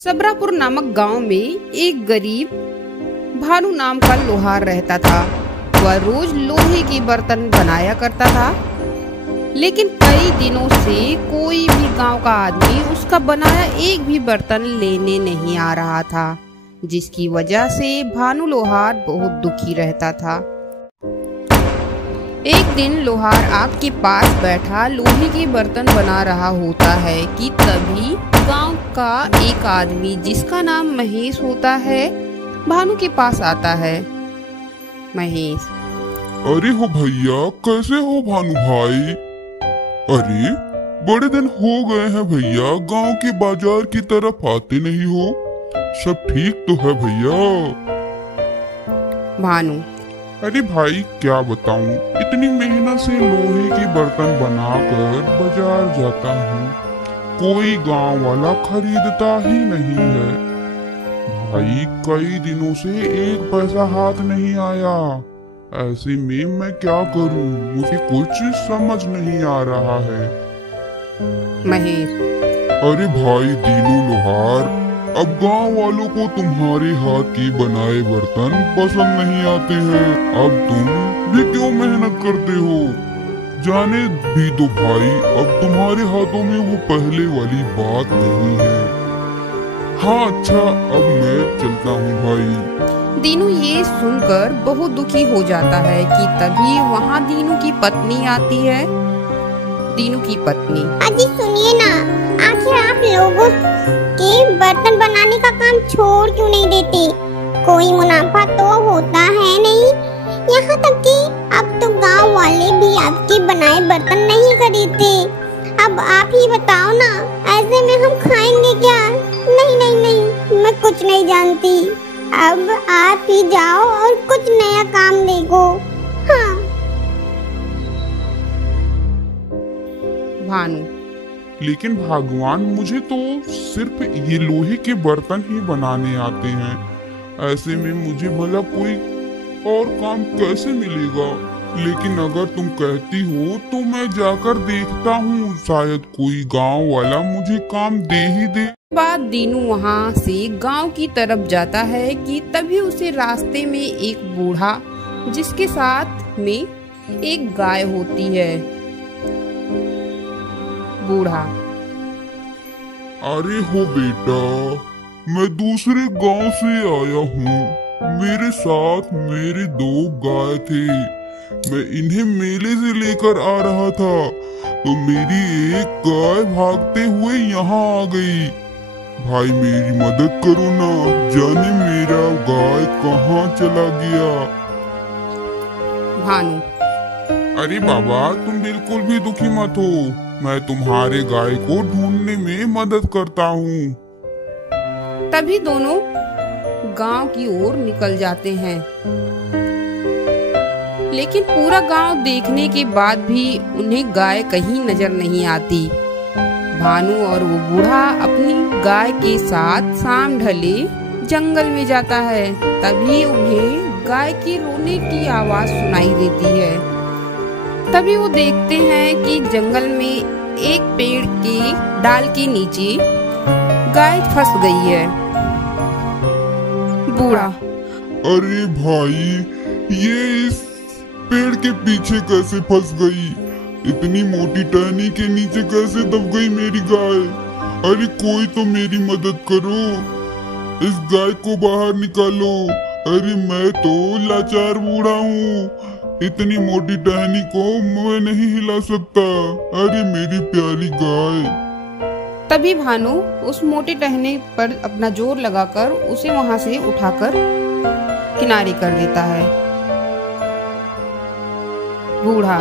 सबरापुर नामक गांव में एक गरीब भानु नाम का लोहार रहता था। वह रोज लोहे के बर्तन बनाया करता था, लेकिन कई दिनों से कोई भी गांव का आदमी उसका बनाया एक भी बर्तन लेने नहीं आ रहा था, जिसकी वजह से भानु लोहार बहुत दुखी रहता था। एक दिन लोहार आग के पास बैठा लोहे के बर्तन बना रहा होता है कि तभी गांव का एक आदमी जिसका नाम महेश होता है भानु के पास आता है। महेश: अरे हो भैया, कैसे हो भानु भाई? अरे बड़े दिन हो गए हैं भैया, गांव के बाजार की तरफ आते नहीं हो। सब ठीक तो है भैया? भानु: अरे भाई क्या बताऊं, इतनी मेहनत से लोहे के बर्तन बनाकर बाजार जाता हूँ, कोई गांव वाला खरीदता ही नहीं है। भाई कई दिनों से एक पैसा हाथ नहीं आया, ऐसे में मैं क्या करूं, मुझे कुछ समझ नहीं आ रहा है। महेश: अरे भाई दीनू लोहार, अब गांव वालों को तुम्हारे हाथ के बनाए बर्तन पसंद नहीं आते हैं, अब तुम भी क्यों मेहनत करते हो? जाने भी दो भाई, अब तुम्हारे हाथों में वो पहले वाली बात नहीं है। हाँ अच्छा, अब मैं चलता हूँ भाई। दीनू ये सुनकर बहुत दुखी हो जाता है कि तभी वहाँ दीनू की पत्नी आती है। दीनू की पत्नी: अजी सुनिए ना, आखिर आप लोगों के बर्तन बनाने का काम छोड़ क्यों नहीं देते? कोई मुनाफा तो होता है नहीं, यहाँ तक कि अब तो गांव वाले भी आपके बनाए बर्तन नहीं खरीदते। अब आप ही बताओ ना, ऐसे में हम खाएंगे क्या? नहीं नहीं नहीं, मैं कुछ नहीं जानती, अब आप ही जाओ और कुछ नया काम देखो। हाँ। भानु: लेकिन भगवान, मुझे तो सिर्फ ये लोहे के बर्तन ही बनाने आते हैं, ऐसे में मुझे भला कोई और काम कैसे मिलेगा? लेकिन अगर तुम कहती हो तो मैं जाकर देखता हूँ, शायद कोई गांव वाला मुझे काम दे ही दे। बाद दीनू वहाँ से गांव की तरफ जाता है कि तभी उसे रास्ते में एक बूढ़ा, जिसके साथ में एक गाय होती है। बूढ़ा: अरे हो बेटा, मैं दूसरे गांव से आया हूँ, मेरे साथ मेरे 2 गाय थे, मैं इन्हें मेले से लेकर आ रहा था, तो मेरी एक गाय भागते हुए यहाँ आ गई। भाई मेरी मदद करो ना, जाने मेरा गाय कहाँ चला गया। भानु: अरे बाबा, तुम बिल्कुल भी दुखी मत हो, मैं तुम्हारे गाय को ढूंढने में मदद करता हूँ। तभी दोनों गांव की ओर निकल जाते हैं, लेकिन पूरा गांव देखने के बाद भी उन्हें गाय कहीं नजर नहीं आती। भानु और वो बूढ़ा अपनी गाय के साथ शाम ढले जंगल में जाता है, तभी उन्हें गाय के रोने की आवाज सुनाई देती है। तभी वो देखते हैं कि जंगल में एक पेड़ के डाल के नीचे गाय फंस गई है। बूढ़ा: अरे भाई, ये इस पेड़ के पीछे कैसे फंस गई? इतनी मोटी टहनी के नीचे कैसे दब गई मेरी गाय? अरे कोई तो मेरी मदद करो, इस गाय को बाहर निकालो। अरे मैं तो लाचार बूढ़ा हूँ, इतनी मोटी टहनी को मैं नहीं हिला सकता। अरे मेरी प्यारी गाय। तभी भानु उस मोटे टहने पर अपना जोर लगाकर उसे वहां से उठाकर किनारे कर देता है। बूढ़ा: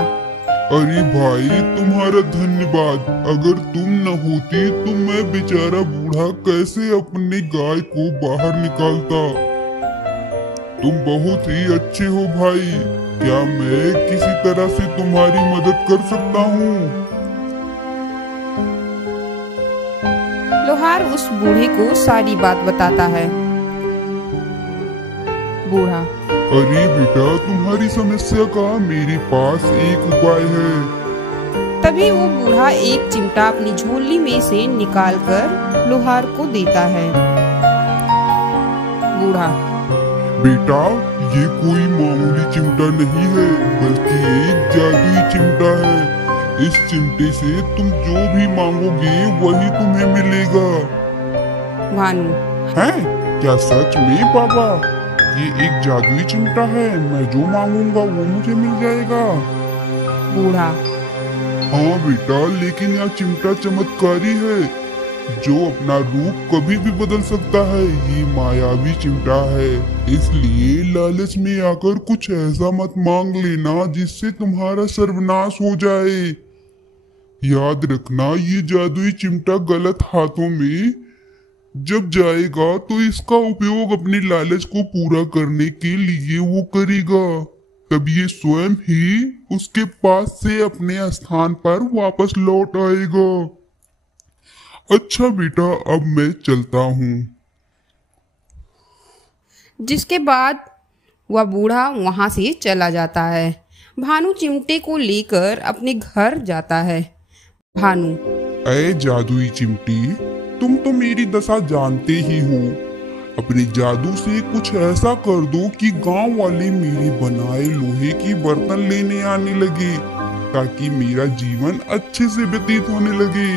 अरे भाई तुम्हारा धन्यवाद, अगर तुम न होती तो मैं बेचारा बूढ़ा कैसे अपनी गाय को बाहर निकालता। तुम बहुत ही अच्छे हो भाई, क्या मैं किसी तरह से तुम्हारी मदद कर सकता हूँ? लोहार उस बूढ़े को सारी बात बताता है। बूढ़ा: अरे बेटा, तुम्हारी समस्या का मेरे पास एक उपाय है। तभी वो बूढ़ा एक चिमटा अपनी झोली में से निकालकर लोहार को देता है। बूढ़ा, बेटा, ये कोई मामूली चिमटा नहीं है, बल्कि एक जादुई चिमटा है। इस चिमटे से तुम जो भी मांगोगे वही तुम्हें मिलेगा। भानु, हैं? क्या सच में बाबा? ये एक जादुई चिमटा है, मैं जो मांगूंगा वो मुझे मिल जाएगा। बूढ़ा, हाँ बेटा, लेकिन यह चिमटा चमत्कारी है, जो अपना रूप कभी भी बदल सकता है। ये मायावी चिमटा है, इसलिए लालच में आकर कुछ ऐसा मत मांग लेना जिससे तुम्हारा सर्वनाश हो जाए। याद रखना, ये जादुई चिमटा गलत हाथों में जब जाएगा तो इसका उपयोग अपनी लालच को पूरा करने के लिए वो करेगा। तब ये स्वयं ही उसके पास से अपने स्थान पर वापस लौट आएगा। अच्छा बेटा, अब मैं चलता हूँ। जिसके बाद वह बूढ़ा वहां से चला जाता है। भानु चिमटे को लेकर अपने घर जाता है। भानु, ऐ जादुई चिमटी, तुम तो मेरी दशा जानते ही हो। अपने जादू से कुछ ऐसा कर दो कि गांव वाले मेरे बनाए लोहे की बर्तन लेने आने लगे, ताकि मेरा जीवन अच्छे से व्यतीत होने लगे।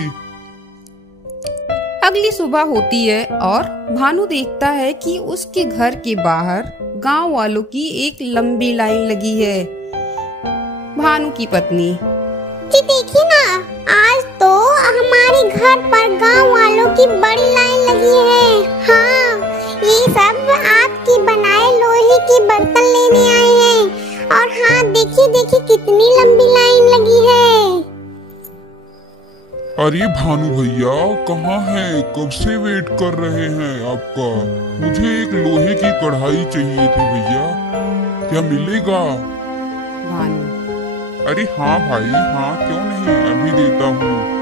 अगली सुबह होती है और भानु देखता है कि उसके घर के बाहर गांव वालों की एक लंबी लाइन लगी है। भानु की पत्नी, जी देखिए ना, आज तो हमारे घर पर गांव वालों की बड़ी लाइन लगी है। हाँ, ये सब आपकी बनाए लोहे की बर्तन लेने आए हैं। और हाँ, देखिए देखिए कितनी लंबी लाइन लगी है। अरे भानु भैया, कहाँ हैं? कब से वेट कर रहे हैं आपका। मुझे एक लोहे की कढ़ाई चाहिए थी भैया, क्या मिलेगा? भानु, अरे हाँ भाई, हाँ क्यों नहीं, अभी देता हूँ।